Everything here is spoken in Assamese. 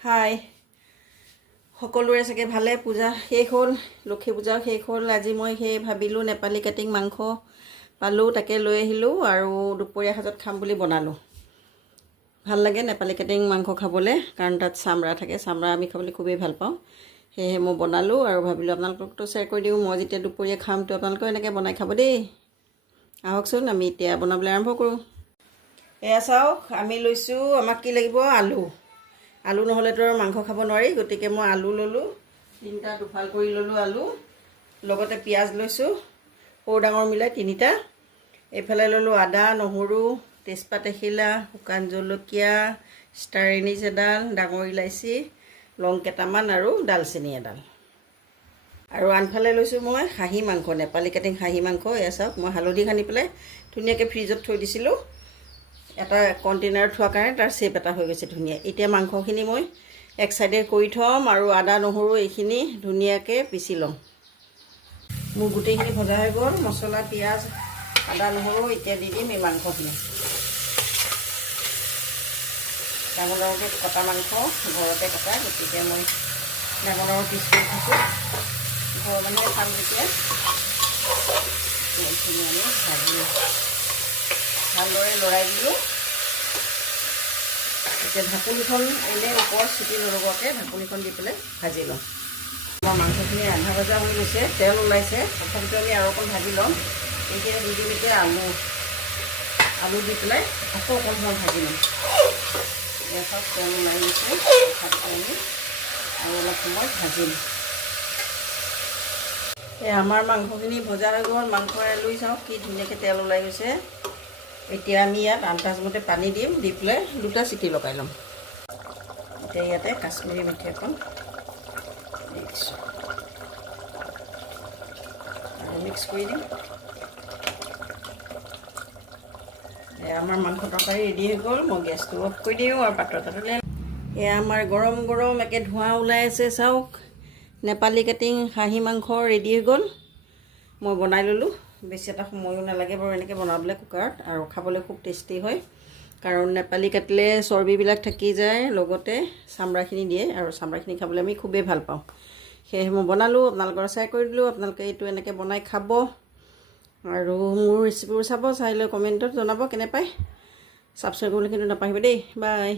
হাই সকলোৰে চাগে ভালে পূজা শেষ হ'ল লক্ষী পূজাও শেষ হ'ল আজি মই ভাবিলোঁ নেপালী কাটিং মাংস পালোঁ তাকে লৈ আহিলোঁ আৰু দুপৰীয়া সাজত খাম বুলি বনালোঁ ভাল লাগে নেপালী কাটিং মাংস খাবলৈ কাৰণ তাত চামৰা থাকে চামৰা আমি খাবলৈ খুবেই ভাল পাওঁ সেয়ে মই বনালোঁ আৰু ভাবিলোঁ আপোনালোককতো শ্বেয়াৰ কৰি দিওঁ মই যেতিয়া দুপৰীয়া খাম তো আপোনালোকেও এনেকৈ বনাই খাব দেই আহকচোন আমি এতিয়া বনাবলৈ আৰম্ভ কৰোঁ এয়া চাওক আমি লৈছোঁ আমাক কি লাগিব আলু নহ'লেতো আৰু মাংস খাব নোৱাৰি গতিকে মই আলু ল'লোঁ তিনিটা দুফাল কৰি ল'লোঁ আলু লগতে পিঁয়াজ লৈছোঁ সৰু ডাঙৰ মিলাই তিনিটা এইফালে ল'লোঁ আদা নহৰু তেজপাত এখিলা শুকান জলকীয়া ষ্টাৰ এনিছ এডাল ডাঙৰ ইলাচি লং কেইটামান আৰু ডালচেনি এডাল আৰু আনফালে লৈছোঁ মই খাহী মাংস নেপালী কাটিং খাহী মাংস এয়া চাওক মই হালধি সানি পেলাই ধুনীয়াকৈ ফ্ৰিজত থৈ দিছিলোঁ এটা কণ্টেইনাৰত থোৱাৰ কাৰণে তাৰ শ্বেপ এটা হৈ গৈছে ধুনীয়া এতিয়া মাংসখিনি মই এক সাইডে কৰি থ'ম আৰু আদা নহৰু এইখিনি ধুনীয়াকৈ পিচি ল'ম মোৰ গোটেইখিনি ভজা হৈ গ'ল মছলা পিঁয়াজ আদা নহৰু এতিয়া দি দিম এই মাংসখিনি ডাঙৰ ডাঙৰকৈ কটা মাংস ঘৰতে কটা গতিকে মই ডাঙৰ ডাঙৰ পিচ কৰি থৈছোঁ ঘৰৰ মানুহে খাম যেতিয়া এইখিনি আমি ভাজি ভালদৰে লৰাই দিলোঁ এতিয়া ঢাকনিখন এনেই ওপৰত চিটি নলগোৱাকৈ ঢাকনিখন দি পেলাই ভাজি ল'ম আমাৰ মাংসখিনি আধা ভজা হৈ গৈছে তেল ওলাইছে প্ৰথমতে আমি আৰু অকণ ভাজি ল'ম এইখিনি দি দিম এতিয়া আলু দি পেলাই আকৌ অকণ সময় ভাজি ল'ম চব তেল ওলাই গৈছে আমি আৰু অলপ সময় ভাজিম এই আমাৰ মাংসখিনি ভজা হৈ গ'ল মাংস লৈ চাওক কি ধুনীয়াকৈ তেল ওলাই গৈছে এতিয়া আমি ইয়াত আন্দাজমতে পানী দিম দি পেলাই দুটা চিটি লগাই ল'ম এতিয়া ইয়াতে কাশ্মীৰী মিঠি অকণ মিক্স কৰি দিম আমাৰ মাংস তৰকাৰী ৰেডি হৈ গ'ল মই গেছটো অফ কৰি দিওঁ আৰু পাত্ৰ এটাত এয়া আমাৰ গৰম গৰম একে ধোঁৱা ওলাই আছে চাওক নেপালী কাটিং খাহী মাংস ৰেডি হৈ গ'ল মই বনাই ল'লোঁ বেছি এটা সময়ো নালাগে বাৰু এনেকৈ বনাবলৈ কুকাৰত আৰু খাবলৈ খুব টেষ্টি হয় কাৰণ নেপালী কাটিলে চৰ্বিবিলাক থাকি যায় লগতে চামৰাখিনি দিয়ে আৰু চামৰাখিনি খাবলৈ আমি খুবেই ভাল পাওঁ সেয়েহে মই বনালোঁ আপোনালোকৰ শ্বেয়াৰ কৰি দিলোঁ আপোনালোকে এইটো এনেকৈ বনাই খাব আৰু মোৰ ৰেচিপিবোৰ চাব চাই লৈ কমেণ্টত জনাব কেনে পায় ছাবস্ক্ৰাইব কৰিবলৈ কিন্তু নাপাহৰিব দেই বাই